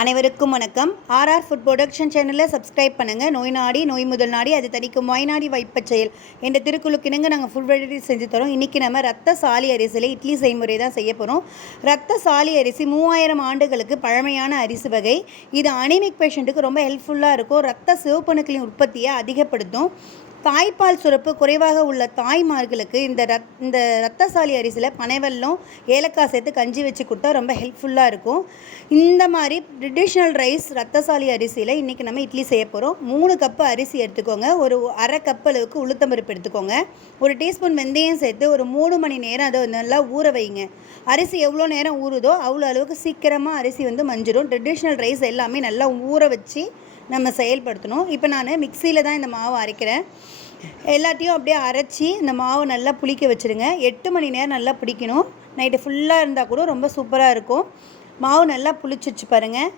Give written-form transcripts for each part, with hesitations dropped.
அனைவருக்கும் வணக்கம். RR food production சேனலில் சப்ஸ்கிரைப் பண்ணுங்கள். நோய் நாடி நோய் முதல் நாடி அது தடிக்கும் வாய்நாடி வைப்பச் செயல் என்ற திருக்குழுக்கிணங்க நாங்கள் ஃபுல் வெரைட்டி செஞ்சு தரோம். இன்றைக்கி நம்ம ரத்த சாலி அரிசியில் இட்லி செய்முறை தான் செய்ய போகிறோம். ரத்த சாலி அரிசி 3000 ஆண்டுகளுக்கு பழமையான அரிசி வகை. இது அனிமிக் பேஷண்ட்டுக்கு ரொம்ப ஹெல்ப்ஃபுல்லாக இருக்கும். ரத்த சிவப்பணுக்களின் உற்பத்தியை அதிகப்படுத்தும். தாய்ப்பால் சுரப்பு குறைவாக உள்ள தாய்மார்களுக்கு இந்த ரத்தசாலி அரிசியில் பனைவெல்லம் ஏலக்காய் சேர்த்து கஞ்சி வச்சு கொடுத்தா ரொம்ப ஹெல்ப்ஃபுல்லாக இருக்கும். இந்த மாதிரி ட்ரெடிஷ்னல் ரைஸ் ரத்தசாலி அரிசியில் இன்றைக்கி நம்ம இட்லி செய்ய போகிறோம். 3 கப்பு அரிசி எடுத்துக்கோங்க. ஒரு அரை கப் அளவுக்கு உளுத்தம்பருப்பு எடுத்துக்கோங்க. ஒரு டீஸ்பூன் வெந்தயம் சேர்த்து ஒரு 3 மணி நேரம் அதை நல்லா ஊற வைங்க. அரிசி எவ்வளோ நேரம் ஊறுதோ அவ்வளோ அளவுக்கு சீக்கிரமாக அரிசி மஞ்சிடும். ட்ரெடிஷ்னல் ரைஸ் எல்லாமே நல்லா ஊற வச்சு நம்ம செயல்படுத்தணும். இப்போ நான் மிக்சியில் தான் இந்த மாவு அரைக்கிறேன். எல்லாத்தையும் அப்படியே அரைச்சி இந்த மாவை நல்லா புளிக்க வச்சுருங்க. 8 மணி நேரம் நல்லா பிடிக்கணும். நைட்டு ஃபுல்லாக இருந்தால் கூட ரொம்ப சூப்பராக இருக்கும். மாவு நல்லா புளிச்சிச்சு பாருங்கள்.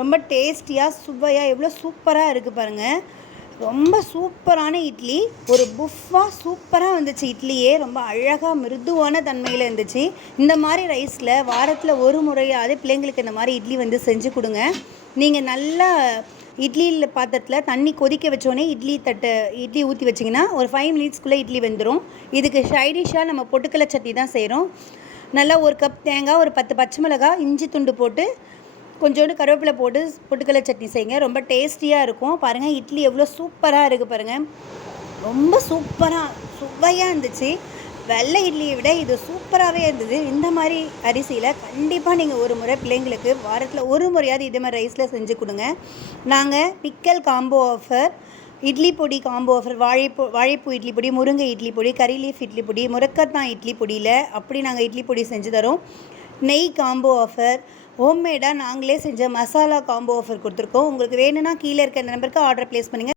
ரொம்ப டேஸ்டியாக சுவையாக எவ்வளோ சூப்பராக இருக்குது பாருங்கள். ரொம்ப சூப்பரான இட்லி. ஒரு புஃபாக சூப்பராக வந்துச்சு. இட்லியே ரொம்ப அழகாக மிருதுவான தன்மையில் இருந்துச்சு. இந்த மாதிரி ரைஸில் வாரத்தில் ஒரு முறையாவது பிள்ளைங்களுக்கு இந்த மாதிரி இட்லி செஞ்சு கொடுங்க. நீங்கள் நல்லா இட்லியில் பாத்திரத்தில் தண்ணி கொதிக்க வச்சோடனே இட்லி ஊற்றி வச்சிங்கன்னா ஒரு 5 மினிட்ஸ்க்குள்ளே இட்லி வெந்துடும். இதுக்கு சைடிஷாக நம்ம பொட்டுக்கடலை சட்னி தான் செய்கிறோம். நல்லா ஒரு கப் தேங்காய், ஒரு 10 பச்சை மிளகாய், இஞ்சி துண்டு போட்டு கொஞ்சோண்டு கருவேப்பிலை போட்டு பொட்டுக்கடலை சட்னி செய்யுங்க. ரொம்ப டேஸ்டியாக இருக்கும். பாருங்கள் இட்லி எவ்வளோ சூப்பராக இருக்குது பாருங்கள். ரொம்ப சூப்பராக சுவையாக இருந்துச்சு. வெள்ளை இட்லியை விட இது சூப்பராகவே இருந்தது. இந்த மாதிரி அரிசியில் கண்டிப்பாக நீங்கள் ஒரு முறை பிள்ளைங்களுக்கு வாரத்தில் ஒரு முறையாவது இதே மாதிரி ரைஸில் செஞ்சு கொடுங்க. நாங்கள் பிக்கல் காம்போ ஆஃபர், இட்லி பொடி காம்போ ஆஃபர், வாழைப்பூ இட்லி பொடி, முருங்கை இட்லி பொடி, கறி லீஃப் இட்லி பொடி, முருக்கத்தான் இட்லி பொடியில் அப்படி நாங்கள் இட்லி பொடி செஞ்சு தரோம். நெய் காம்போ ஆஃபர், ஹோம்மேடாக நாங்களே செஞ்ச மசாலா காம்போ ஆஃபர் கொடுத்துருக்கோம். உங்களுக்கு வேணும்னா கீழே இருக்க நம்பருக்கு ஆர்டர் ப்ளேஸ் பண்ணுங்கள்.